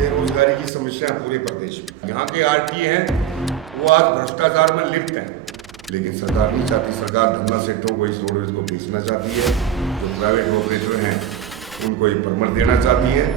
बेरोजगारी की समस्या पूरे प्रदेश में। यहाँ के आरटीए हैं वो आज भ्रष्टाचार में लिप्त हैं, लेकिन सरकार नहीं चाहती। सरकार धन्ना सेठों को इस रोडवेज को बेचना चाहती है, जो प्राइवेट ऑपरेटर हैं उनको ये परमट देना चाहती है।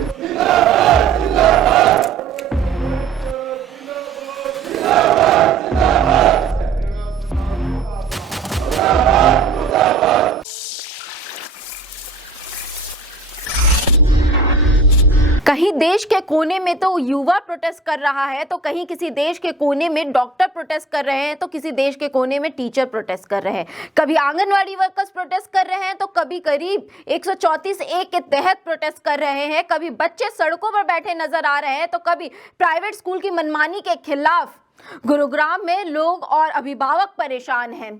कहीं देश के कोने में तो युवा प्रोटेस्ट कर रहा है, तो कहीं किसी देश के कोने में डॉक्टर प्रोटेस्ट कर रहे हैं, तो किसी देश के कोने में टीचर प्रोटेस्ट कर रहे हैं। कभी आंगनवाड़ी वर्कर्स प्रोटेस्ट कर रहे हैं, तो कभी करीब 134(a) के तहत प्रोटेस्ट कर रहे हैं। कभी बच्चे सड़कों पर बैठे नजर आ रहे हैं, तो कभी प्राइवेट स्कूल की मनमानी के खिलाफ गुरुग्राम में लोग और अभिभावक परेशान हैं।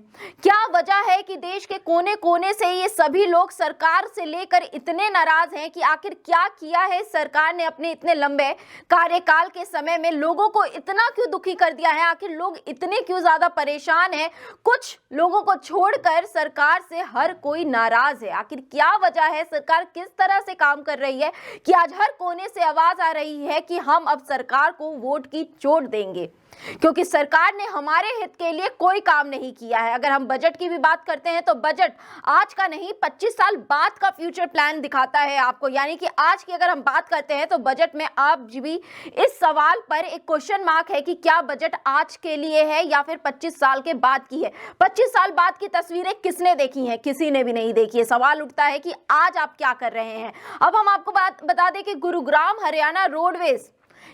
क्या वजह है कि देश के कोने कोने से ये सभी लोग सरकार से लेकर इतने नाराज हैं कि आखिर क्या किया है सरकार ने अपने इतने लंबे कार्यकाल के समय में, लोगों को इतना क्यों दुखी कर दिया है? आखिर लोग इतने क्यों ज्यादा परेशान हैं? कुछ लोगों को छोड़कर सरकार से हर कोई नाराज है। आखिर क्या वजह है? सरकार किस तरह से काम कर रही है कि आज हर कोने से आवाज आ रही है कि हम अब सरकार को वोट की चोट देंगे, क्योंकि सरकार ने हमारे हित के लिए कोई काम नहीं किया है। अगर हम बजट की भी बात करते हैं तो बजट आज का नहीं 25 साल बाद का फ्यूचर प्लान दिखाता है आपको। यानी कि आज की अगर हम बात करते हैं तो बजट में आप भी इस सवाल पर एक क्वेश्चन मार्क है कि क्या बजट आज के लिए है या फिर 25 साल के बाद की है। 25 साल बाद की तस्वीरें किसने देखी हैं? किसी ने भी नहीं देखी है। सवाल उठता है कि आज आप क्या कर रहे हैं। अब हम आपको बात बता दें कि गुरुग्राम हरियाणा रोडवेज,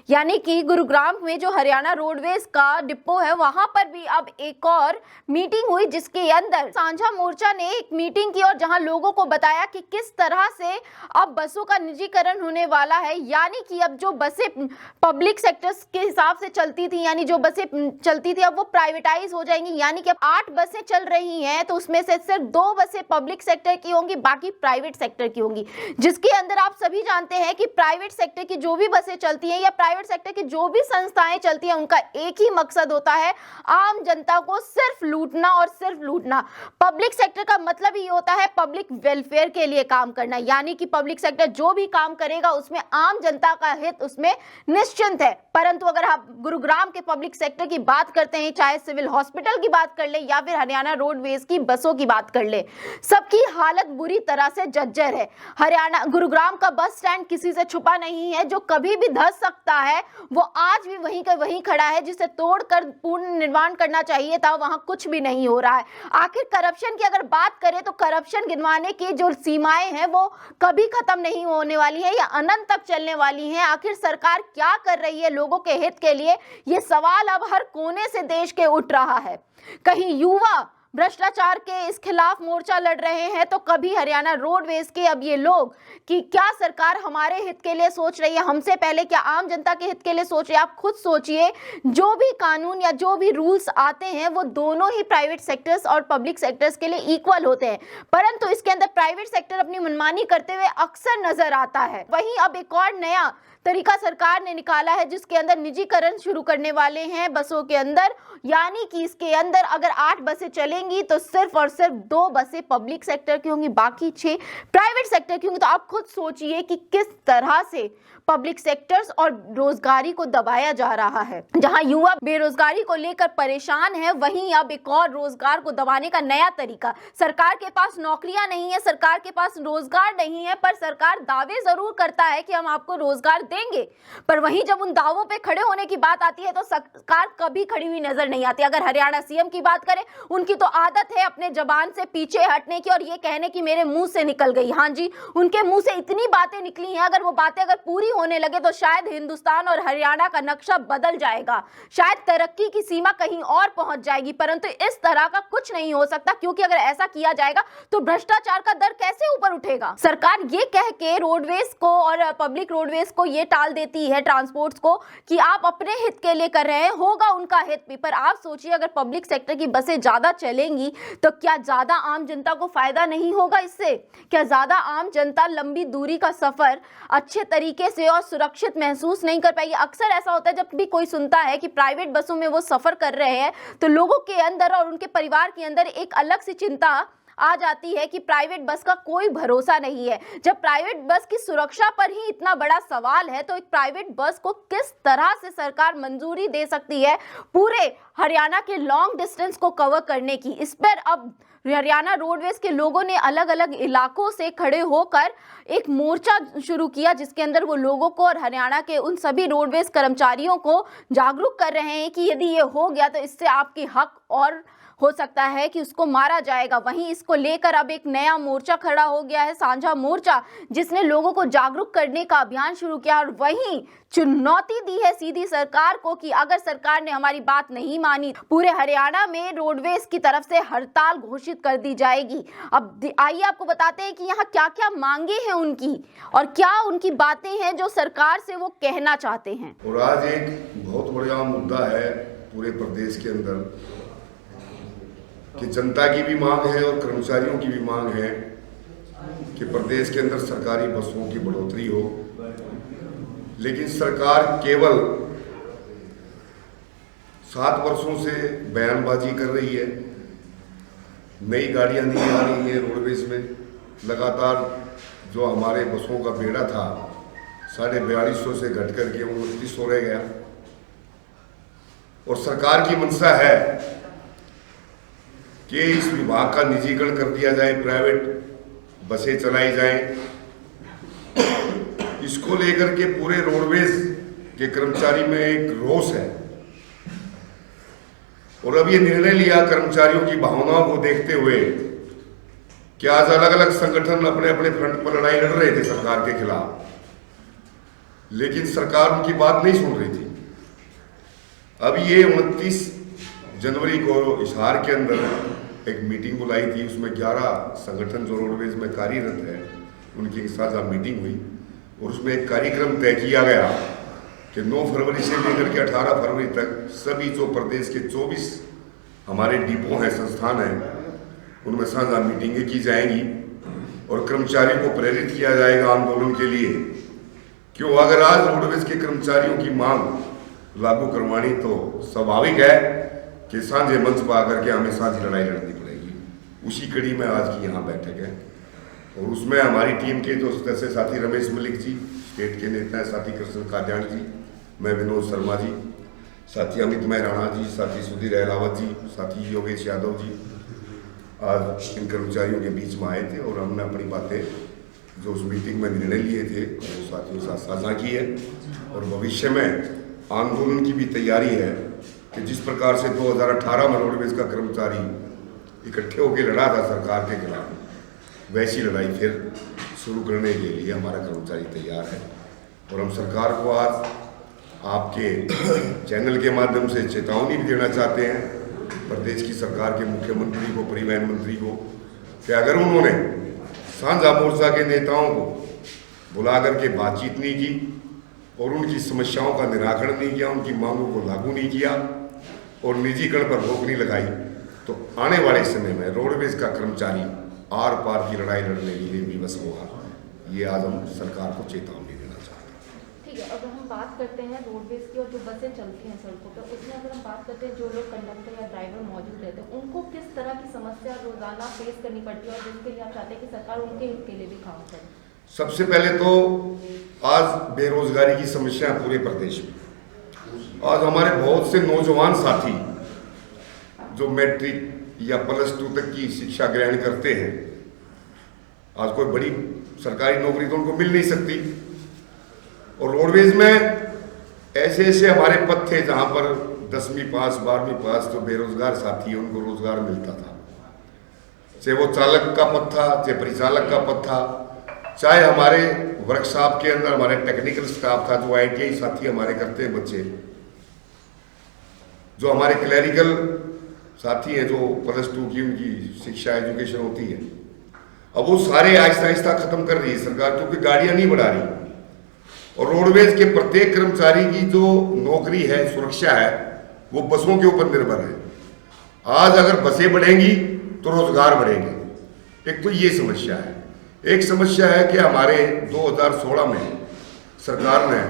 यानी कि गुरुग्राम में जो हरियाणा रोडवेज का डिपो है, वहां पर भी अब एक और मीटिंग हुई, जिसके अंदर साझा मोर्चा ने एक मीटिंग की और जहां लोगों को बताया कि किस तरह से अब बसों का निजीकरण होने वाला है। यानी कि अब जो बसें पब्लिक सेक्टर्स के हिसाब से चलती थी, यानी जो बसें चलती थी, अब वो प्राइवेटाइज हो जाएंगी। यानी कि अब 8 बसें चल रही हैं, तो उसमें से सिर्फ 2 बसें पब्लिक सेक्टर की होंगी, बाकी प्राइवेट सेक्टर की होंगी। जिसके अंदर आप सभी जानते हैं कि प्राइवेट सेक्टर की जो भी बसें चलती हैं या प्राइवेट सेक्टर की जो भी संस्थाएं चलती हैं, उनका एक ही मकसद होता है, आम जनता को सिर्फ लूटना और सिर्फ लूटना। पब्लिक सेक्टर का मतलब ही होता है पब्लिक वेलफेयर के लिए काम करना। यानी कि पब्लिक सेक्टर जो भी काम करेगा उसमें आम जनता का हित उसमें निश्चिंत है। परंतु अगर आप गुरुग्राम के पब्लिक सेक्टर की बात करते हैं, चाहे सिविल हॉस्पिटल की बात कर ले या फिर हरियाणा रोडवेज की बसों की बात कर ले, सबकी हालत बुरी तरह से जर्जर है। हरियाणा गुरुग्राम का बस स्टैंड किसी से छुपा नहीं है। जो कभी भी धंस सकता है वो आज भी वहीं का वहीं खड़ा है, जिसे तोड़कर पूर्ण निर्माण करना चाहिए था, वहां कुछ भी नहीं हो रहा है। आखिर करप्शन की अगर बात करें तो करप्शन गिनवाने की जो सीमाएं हैं वो कभी खत्म नहीं होने वाली है या अनंत तक चलने वाली हैं। आखिर सरकार क्या कर रही है लोगों के हित के लिए, ये सवाल अब हर कोने से देश के उठ रहा है। कहीं युवा भ्रष्टाचार के इस खिलाफ मोर्चा लड़ रहे हैं, तो कभी हरियाणा रोडवेज के अब ये लोग कि क्या सरकार हमारे हित के लिए सोच रही है, हमसे पहले क्या आम जनता के हित के लिए सोच रही है। आप खुद सोचिए, जो भी कानून या जो भी रूल्स आते हैं वो दोनों ही प्राइवेट सेक्टर्स और पब्लिक सेक्टर्स के लिए इक्वल होते हैं, परंतु इसके अंदर प्राइवेट सेक्टर अपनी मनमानी करते हुए अक्सर नजर आता है। वहीं अब एक और नया तरीका सरकार ने निकाला है, जिसके अंदर निजीकरण शुरू करने वाले हैं बसों के अंदर। यानी कि इसके अंदर अगर 8 बसें चलेंगी तो सिर्फ और सिर्फ 2 बसें पब्लिक सेक्टर की होंगी, बाकी 6 प्राइवेट सेक्टर की होंगी। तो आप खुद सोचिए कि किस तरह से पब्लिक सेक्टर्स और रोजगारी को दबाया जा रहा है। जहां युवा बेरोजगारी को लेकर परेशान है, वहीं अब एक और रोजगार को दबाने का नया तरीका। सरकार के पास नौकरियां नहीं है, सरकार के पास रोजगार नहीं है, पर सरकार दावे जरूर करता है कि हम आपको रोजगार देंगे, पर वहीं जब उन दावों पे खड़े होने की बात आती है तो सरकार कभी खड़ी हुई नजर नहीं आती। अगर हरियाणा सीएम की बात करें, उनकी तो आदत है अपने जबान से पीछे हटने की और ये कहने की मेरे मुंह से निकल गई। हाँ जी, उनके मुंह से इतनी बातें निकली हैं, अगर वो बातें अगर पूरी होने लगे तो शायद हिंदुस्तान और हरियाणा का नक्शा बदल जाएगा, शायद तरक्की की सीमा कहीं और पहुंच जाएगी। परंतु इस तरह का कुछ नहीं हो सकता, क्योंकि अगर ऐसा किया जाएगा तो भ्रष्टाचार का दर कैसे ऊपर उठेगा। सरकार ये कह के रोडवेज को और पब्लिक रोडवेज को ये टाल देती है, ट्रांसपोर्ट्स को, कि आप अपने हित के लिए कर रहे हैं, होगा उनका हित भी, पर आप सोचिए अगर पब्लिक सेक्टर की बसें ज्यादा चलेंगी तो क्या ज्यादा आम जनता को फायदा नहीं होगा इससे? क्या ज्यादा आम जनता लंबी दूरी का सफर अच्छे तरीके से और सुरक्षित महसूस नहीं कर पाएगी? अक्सर ऐसा होता है जब भी कोई सुनता है कि प्राइवेट बसों में वो सफर कर रहे हैं, तो लोगों के अंदर और उनके परिवार के अंदर एक अलग सी चिंता आ जाती है कि प्राइवेट बस का कोई भरोसा नहीं है। जब प्राइवेट बस की सुरक्षा पर ही इतना बड़ा सवाल है तो एक प्राइवेट बस को किस तरह से सरकार मंजूरी दे सकती है पूरे हरियाणा के लॉन्ग डिस्टेंस को कवर करने की। इस पर अब हरियाणा रोडवेज के लोगों ने अलग अलग इलाकों से खड़े होकर एक मोर्चा शुरू किया, जिसके अंदर वो लोगों को और हरियाणा के उन सभी रोडवेज कर्मचारियों को जागरूक कर रहे हैं कि यदि ये हो गया तो इससे आपके हक और हो सकता है कि उसको मारा जाएगा। वहीं इसको लेकर अब एक नया मोर्चा खड़ा हो गया है, साझा मोर्चा, जिसने लोगों को जागरूक करने का अभियान शुरू किया और वहीं चुनौती दी है सीधी सरकार को कि अगर सरकार ने हमारी बात नहीं मानी पूरे हरियाणा में रोडवेज की तरफ से हड़ताल घोषित कर दी जाएगी। अब आइए आपको बताते हैं कि यहाँ क्या क्या मांगे हैं उनकी और क्या उनकी बातें हैं जो सरकार से वो कहना चाहते हैं। और आज एक बहुत बड़ा मुद्दा है पूरे प्रदेश के अंदर कि जनता की भी मांग है और कर्मचारियों की भी मांग है कि प्रदेश के अंदर सरकारी बसों की बढ़ोतरी हो, लेकिन सरकार केवल 7 वर्षों से बयानबाजी कर रही है। नई गाड़ियां नहीं आ रही हैं रोडवेज में। लगातार जो हमारे बसों का बेड़ा था 4250 से घट करके 2900 रह गया। और सरकार की मंशा है कि इस विभाग का निजीकरण कर दिया जाए, प्राइवेट बसें चलाई जाएं। इसको लेकर के पूरे रोडवेज के कर्मचारी में एक रोष है और अब ये निर्णय लिया कर्मचारियों की भावनाओं को देखते हुए कि आज अलग अलग संगठन अपने अपने फ्रंट पर लड़ाई लड़ रहे थे सरकार के खिलाफ, लेकिन सरकार उनकी बात नहीं सुन रही थी। अब ये 29 जनवरी को हिसार के अंदर एक मीटिंग बुलाई थी, उसमें 11 संगठन जो रोडवेज में कार्यरत है उनकी एक साझा मीटिंग हुई और उसमें एक कार्यक्रम तय किया गया कि 9 फरवरी से लेकर के 18 फरवरी तक सभी जो प्रदेश के 24 हमारे डिपो हैं, संस्थान हैं, उनमें साझा मीटिंगें की जाएंगी और कर्मचारियों को प्रेरित किया जाएगा आंदोलन के लिए। क्यों, अगर आज रोडवेज के कर्मचारियों की मांग लागू करवानी तो स्वाभाविक है कि सांझे मंच पर आकर के हमें साझी लड़ाई लड़नी पड़ेगी। उसी कड़ी में आज की यहाँ बैठक है और उसमें हमारी टीम के जो सदस्य साथी रमेश मलिक जी, स्टेट के नेता हैं, साथी कृष्ण काद्यान जी, मैं विनोद शर्मा जी, साथी अमित राणा जी, साथी सुधीर अहलावत जी, साथी योगेश यादव जी आज इन कर्मचारियों के बीच में आए थे और हमने अपनी बातें जो उस मीटिंग में निर्णय लिए थे वो साथियों के साथ साझा की है। और भविष्य में आंदोलन की भी तैयारी है कि जिस प्रकार से 2018 में रोडवेज का कर्मचारी इकट्ठे होकर लड़ा था सरकार के खिलाफ, वैसी लड़ाई फिर शुरू करने के लिए हमारा कर्मचारी तैयार है। और हम सरकार को आज आपके चैनल के माध्यम से चेतावनी भी देना चाहते हैं प्रदेश की सरकार के मुख्यमंत्री को, परिवहन मंत्री को, कि अगर उन्होंने साझा मोर्चा के नेताओं को बुला करके बातचीत नहीं की और उनकी समस्याओं का निराकरण नहीं किया, उनकी मांगों को लागू नहीं किया और निजीकरण पर रोक नहीं लगाई, तो आने वाले समय में रोडवेज का कर्मचारी आर पार की लड़ाई लड़ने के लिए विवश होगा। ये आज हम सरकार को चेतावनी देना चाहते हैं। ठीक है, अगर हम बात करते हैं रोडवेज की और जो बसें चलती हैं सड़कों पर, उसमें अगर हम बात करते हैं जो लोग कंडक्टर या ड्राइवर मौजूद रहते हैं उनको किस तरह की समस्या रोजाना फेस करनी पड़ती है और जिसके लिए आप चाहते हैं कि सरकार उनके हित के लिए भी काम करे? सबसे पहले तो आज बेरोजगारी की समस्या पूरे प्रदेश में। आज हमारे बहुत से नौजवान साथी जो मैट्रिक या +2 तक की शिक्षा ग्रहण करते हैं, आज कोई बड़ी सरकारी नौकरी तो उनको मिल नहीं सकती और रोडवेज में ऐसे ऐसे हमारे पद थे जहां पर 10वीं पास 12वीं पास जो बेरोजगार साथी उनको रोजगार मिलता था, चाहे वो चालक का पद था, चाहे परिचालक का पद था, चाहे हमारे वर्कशॉप के अंदर हमारे टेक्निकल स्टाफ था, जो ITI साथी हमारे करते हैं बच्चे, जो हमारे क्लैरिकल साथी हैं जो +2 की उनकी शिक्षा एजुकेशन होती है। अब वो सारे आहिस्ता आहिस्ता खत्म कर रही है सरकार, क्योंकि गाड़ियां नहीं बढ़ा रही और रोडवेज के प्रत्येक कर्मचारी की जो नौकरी है, सुरक्षा है, वो बसों के ऊपर निर्भर है। आज अगर बसें बढ़ेंगी तो रोजगार बढ़ेंगे। एक तो ये समस्या है। एक समस्या है कि हमारे 2016 में सरकार ने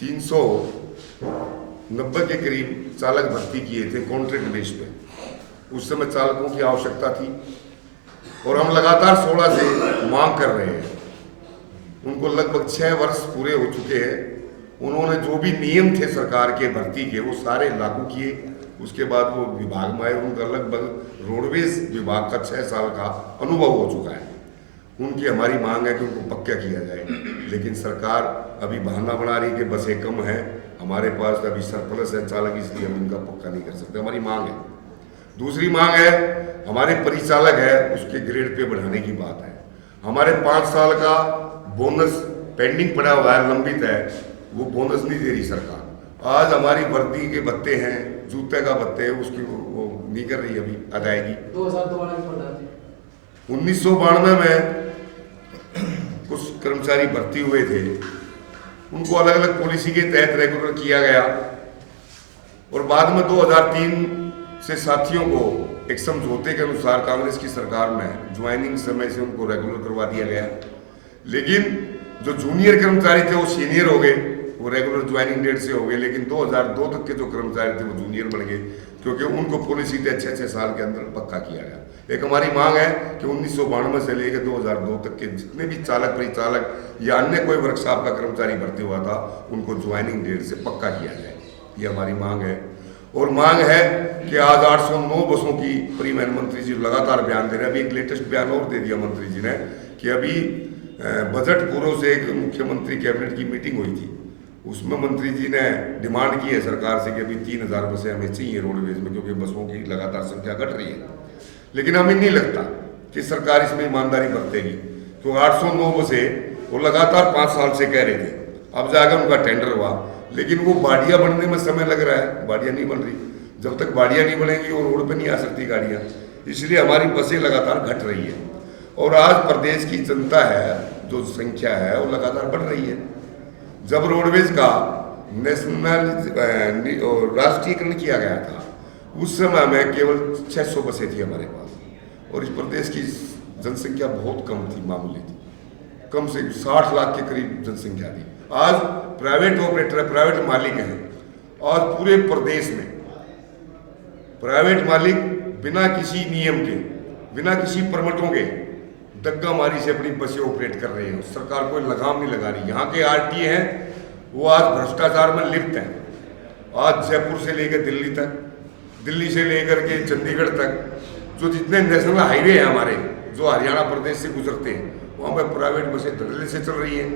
390 के करीब चालक भर्ती किए थे कॉन्ट्रैक्ट बेस पे। उस समय चालकों की आवश्यकता थी और हम लगातार 16 से मांग कर रहे हैं। उनको लगभग 6 वर्ष पूरे हो चुके हैं। उन्होंने जो भी नियम थे सरकार के भर्ती के वो सारे लागू किए। उसके बाद वो विभाग में आए। उनका लगभग रोडवेज विभाग का 6 साल का अनुभव हो चुका है। उनकी हमारी मांग है कि उनको पक्का किया जाए, लेकिन सरकार अभी बहाना बना रही कि बसें कम है, हमारे पास अभी सरप्लस है चालक, इसलिए हम इनका पक्का नहीं कर सकते। हमारी मांग है। दूसरी मांग है, हमारे परिचालक है उसके ग्रेड पे बढ़ाने की बात है। हमारे 5 साल का बोनस पेंडिंग पड़ा हुआ है, लंबित है, वो बोनस नहीं दे रही सरकार। आज हमारी वर्दी के भत्ते हैं, जूते का भत्ते है, उसकी वो नहीं कर रही अभी अदायगी। 1992 में कुछ कर्मचारी भर्ती हुए थे, उनको अलग अलग पॉलिसी के तहत रेगुलर किया गया और बाद में 2003 से साथियों को एक समझौते के अनुसार कांग्रेस की सरकार में ज्वाइनिंग समय से उनको रेगुलर करवा दिया गया। लेकिन जो जूनियर कर्मचारी थे वो सीनियर हो गए, वो रेगुलर ज्वाइनिंग डेट से हो गए। लेकिन 2002 तक के जो कर्मचारी थे वो जूनियर बन गए, क्योंकि उनको पॉलिसी के 6 साल के अंदर पक्का किया गया। एक हमारी मांग है कि 1992 से लेकर 2002 तक के जितने भी चालक परिचालक या अन्य कोई वर्कशॉप का कर्मचारी भर्ती हुआ था उनको ज्वाइनिंग डेट से पक्का किया जाए, ये हमारी मांग है। और मांग है कि आज 809 बसों की परिवहन मंत्री जी लगातार बयान दे रहे हैं। अभी एक लेटेस्ट बयान और दे दिया मंत्री जी ने कि अभी बजट पूर्व से एक मुख्यमंत्री कैबिनेट की मीटिंग हुई थी, उसमें मंत्री जी ने डिमांड की है सरकार से कि अभी 3000 बसें हमें चाहिए रोडवेज में, क्योंकि बसों की लगातार संख्या घट रही है। लेकिन हमें नहीं लगता कि सरकार इसमें ईमानदारी बरतेगी, तो 809 बसें वो लगातार 5 साल से कह रहे थे। अब जाकर उनका टेंडर हुआ, लेकिन वो बाड़ियाँ बनने में समय लग रहा है, बाड़ियाँ नहीं बन रही। जब तक बाड़ियाँ नहीं बनेंगी वो रोड पे नहीं आ सकती गाड़ियाँ, इसलिए हमारी बसें लगातार घट रही है। और आज प्रदेश की जनता है, जो संख्या है वो लगातार बढ़ रही है। जब रोडवेज का राष्ट्रीयकरण किया गया था उस समय में केवल 600 बसें थी हमारे पास, और इस प्रदेश की जनसंख्या बहुत कम थी, मामूली थी, कम से 60 लाख के करीब जनसंख्या थी। आज प्राइवेट ऑपरेटर, प्राइवेट मालिक हैं, और पूरे प्रदेश में प्राइवेट मालिक बिना किसी नियम के, बिना किसी परमिटों के दग्गामारी से अपनी बसें ऑपरेट कर रहे हैं। सरकार कोई लगाम नहीं लगा रही। यहाँ के आरटीए हैं वो आज भ्रष्टाचार में लिप्त हैं। आज जयपुर से लेकर दिल्ली तक, दिल्ली से लेकर के चंडीगढ़ तक जो जितने नेशनल हाईवे हैं हमारे, जो हरियाणा प्रदेश से गुजरते हैं, वहाँ पर प्राइवेट बसें धड़ल्ले से चल रही हैं।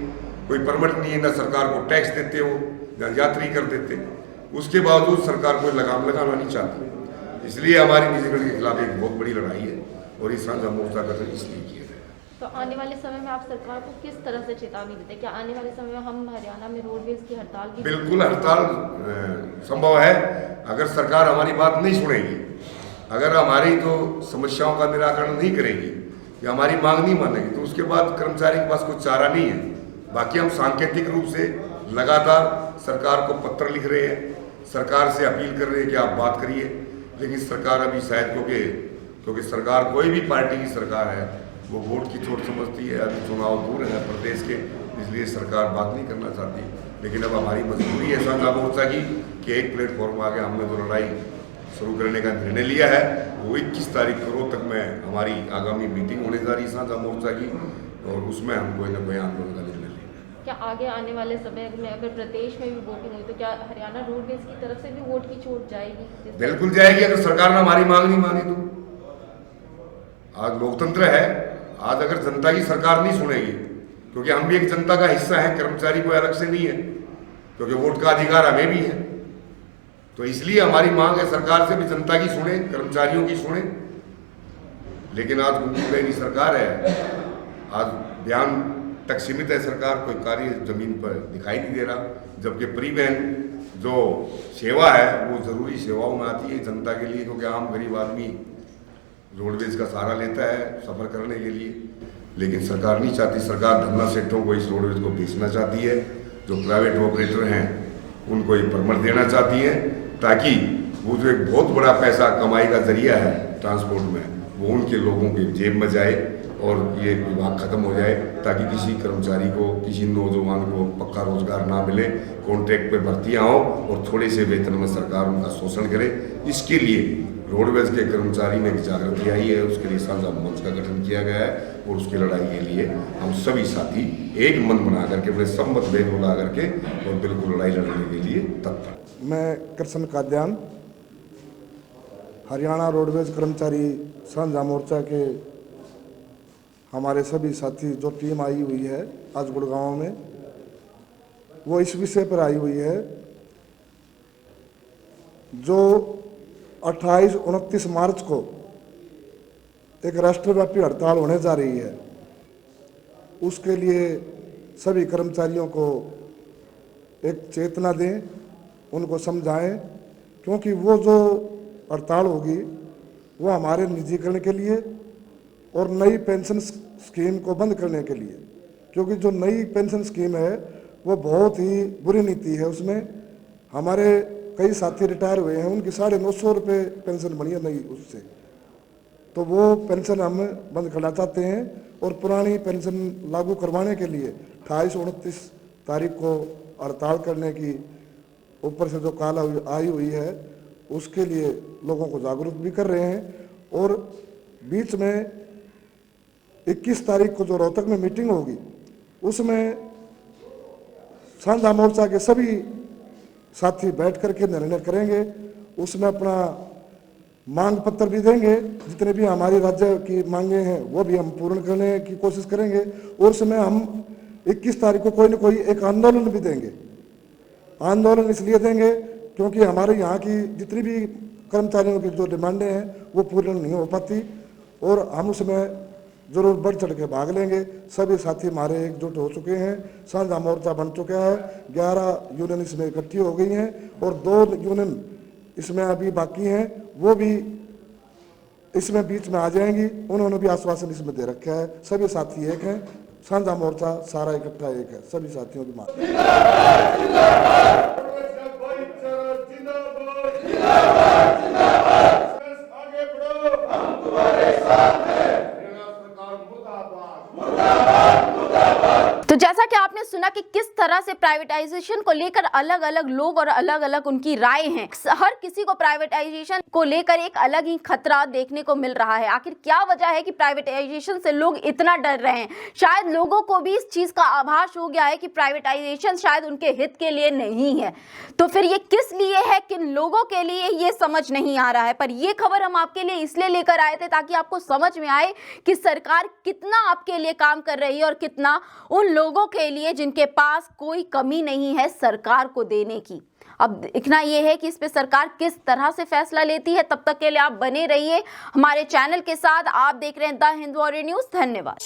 कोई परमिट नहीं है, ना सरकार को टैक्स देते हो, ना यात्री कर देते। उसके बावजूद सरकार कोई लगाम लगाना नहीं चाहती। इसलिए हमारी निजीकरण के खिलाफ एक बहुत बड़ी लड़ाई है, और ये साझा मोर्चा गठन इसलिए किया गया। तो आने वाले समय में आप सरकार को किस तरह से चेतावनी देते हैं? क्या आने वाले समय में हम हरियाणा में रोडवेज की हड़ताल की? बिल्कुल हड़ताल संभव है, अगर सरकार हमारी बात नहीं सुनेगी, अगर हमारी जो समस्याओं का निराकरण नहीं करेगी या हमारी मांग नहीं मानेगी, तो उसके बाद कर्मचारी के पास कुछ चारा नहीं है। बाकी हम सांकेतिक रूप से लगातार सरकार को पत्र लिख रहे हैं, सरकार से अपील कर रहे हैं कि आप बात करिए, लेकिन सरकार अभी शायद क्योंकि सरकार कोई भी पार्टी की सरकार है वो वोट की चोट समझती है। अभी चुनाव दूर है प्रदेश के, इसलिए सरकार बात नहीं करना चाहती। लेकिन अब हमारी मजबूरी है साझा मोर्चा की कि एक प्लेटफॉर्म आगे हमने जो लड़ाई शुरू करने का निर्णय लिया है, वो 21 तारीख को रोज तक में हमारी आगामी मीटिंग होने जा रही है साझा मोर्चा की, और उसमें हम कोई ना कोई आंदोलन का निर्णय लेंगे। क्या आगे आने वाले समय में अगर प्रदेश में भी वोटिंग हुई तो क्या हरियाणा रोडवेज की तरफ से भी वोट की छूट जाएगी? बिल्कुल जाएगी, अगर सरकार ने हमारी मांग नहीं मानी तो। आज लोकतंत्र है, आज अगर जनता की सरकार नहीं सुनेगी, क्योंकि हम भी एक जनता का हिस्सा है, कर्मचारी कोई अलग से नहीं है, क्योंकि वोट का अधिकार हमें भी है, तो इसलिए हमारी मांग है सरकार से भी जनता की सुने, कर्मचारियों की सुने। लेकिन आज गुंगी सरकार है, आज बयान तक सीमित है सरकार, कोई कार्य जमीन पर दिखाई नहीं दे रहा। जबकि परिवहन जो सेवा है वो जरूरी सेवाओं में आती है जनता के लिए, क्योंकि आम गरीब आदमी रोडवेज का सहारा लेता है सफ़र करने के लिए। लेकिन सरकार नहीं चाहती, सरकार धन्ना सेठों को इस रोडवेज को बेचना चाहती है, जो प्राइवेट ऑपरेटर हैं उनको ये परमिट देना चाहती है, ताकि वो जो एक बहुत बड़ा पैसा कमाई का जरिया है ट्रांसपोर्ट में, वो उनके लोगों के जेब में जाए और ये विभाग खत्म हो जाए, ताकि किसी कर्मचारी को, किसी नौजवान को पक्का रोजगार ना मिले, कॉन्ट्रैक्ट पे भर्तियां हो और थोड़े से वेतन में सरकार उनका शोषण करे। इसके लिए रोडवेज के कर्मचारी में एक जागृति आई है, उसके लिए साझा मंच का गठन किया गया है और उसकी लड़ाई के लिए हम सभी साथी एक मन बना करके, अपने सम्मत भेद बुला करके और बिल्कुल लड़ाई लड़ने के लिए तत्पर। मैं कृष्ण काद्यान, हरियाणा रोडवेज कर्मचारी साझा मोर्चा के हमारे सभी साथी जो टीम आई हुई है आज गुड़गांव में, वो इस विषय पर आई हुई है जो 28-29 मार्च को एक राष्ट्रव्यापी हड़ताल होने जा रही है। उसके लिए सभी कर्मचारियों को एक चेतना दें, उनको समझाएं, क्योंकि वो जो हड़ताल होगी वो हमारे निजीकरण के लिए और नई पेंशन स्कीम को बंद करने के लिए, क्योंकि जो नई पेंशन स्कीम है वो बहुत ही बुरी नीति है। उसमें हमारे कई साथी रिटायर हुए हैं, उनकी 950 रुपये पेंशन बनी है नई, उससे तो वो पेंशन हम बंद करना चाहते हैं और पुरानी पेंशन लागू करवाने के लिए 28-29 तारीख को हड़ताल करने की ऊपर से जो काल आई हुई है उसके लिए लोगों को जागरूक भी कर रहे हैं। और बीच में 21 तारीख को जो रोहतक में मीटिंग होगी उसमें साझा मोर्चा के सभी साथी बैठ करके निर्णय करेंगे। उसमें अपना मांग पत्र भी देंगे, जितने भी हमारी राज्य की मांगे हैं वो भी हम पूर्ण करने की कोशिश करेंगे। और उसमें हम 21 तारीख को कोई न कोई एक आंदोलन भी देंगे। आंदोलन इसलिए देंगे क्योंकि हमारे यहाँ की जितनी भी कर्मचारियों की जो डिमांडें हैं वो पूर्ण नहीं हो पाती और हम उसमें जरूर बढ़ चढ़ के भाग लेंगे। सभी साथी हमारे एकजुट हो चुके हैं, साझा मोर्चा बन चुका है, 11 यूनियन इसमें इकट्ठी हो गई हैं और 2 यूनियन इसमें अभी बाकी हैं, वो भी इसमें बीच में आ जाएंगी। उन्होंने भी आश्वासन इसमें दे रखा है। सभी साथी एक हैं, साझा मोर्चा सारा इकट्ठा एक है, सभी साथियों की मांग। तो जैसा कि आपने सुना कि किस तरह से प्राइवेटाइजेशन को लेकर अलग अलग लोग और अलग अलग उनकी राय हैं। हर किसी को प्राइवेटाइजेशन को लेकर एक अलग ही खतरा देखने को मिल रहा है। आखिर क्या वजह है कि प्राइवेटाइजेशन से लोग इतना डर रहे हैं? शायद लोगों को भी इस चीज का आभास हो गया है कि प्राइवेटाइजेशन शायद उनके हित के लिए नहीं है। तो फिर ये किस लिए है, किन लोगों के लिए, ये समझ नहीं आ रहा है। पर ये खबर हम आपके लिए इसलिए लेकर आए थे ताकि आपको समझ में आए कि सरकार कितना आपके लिए काम कर रही है और कितना उन लोगों के लिए जिनके पास कोई कमी नहीं है सरकार को देने की। अब देखना यह है कि इस पे सरकार किस तरह से फैसला लेती है। तब तक के लिए आप बने रहिए हमारे चैनल के साथ। आप देख रहे हैं द हिंदू वॉरियर न्यूज़। धन्यवाद।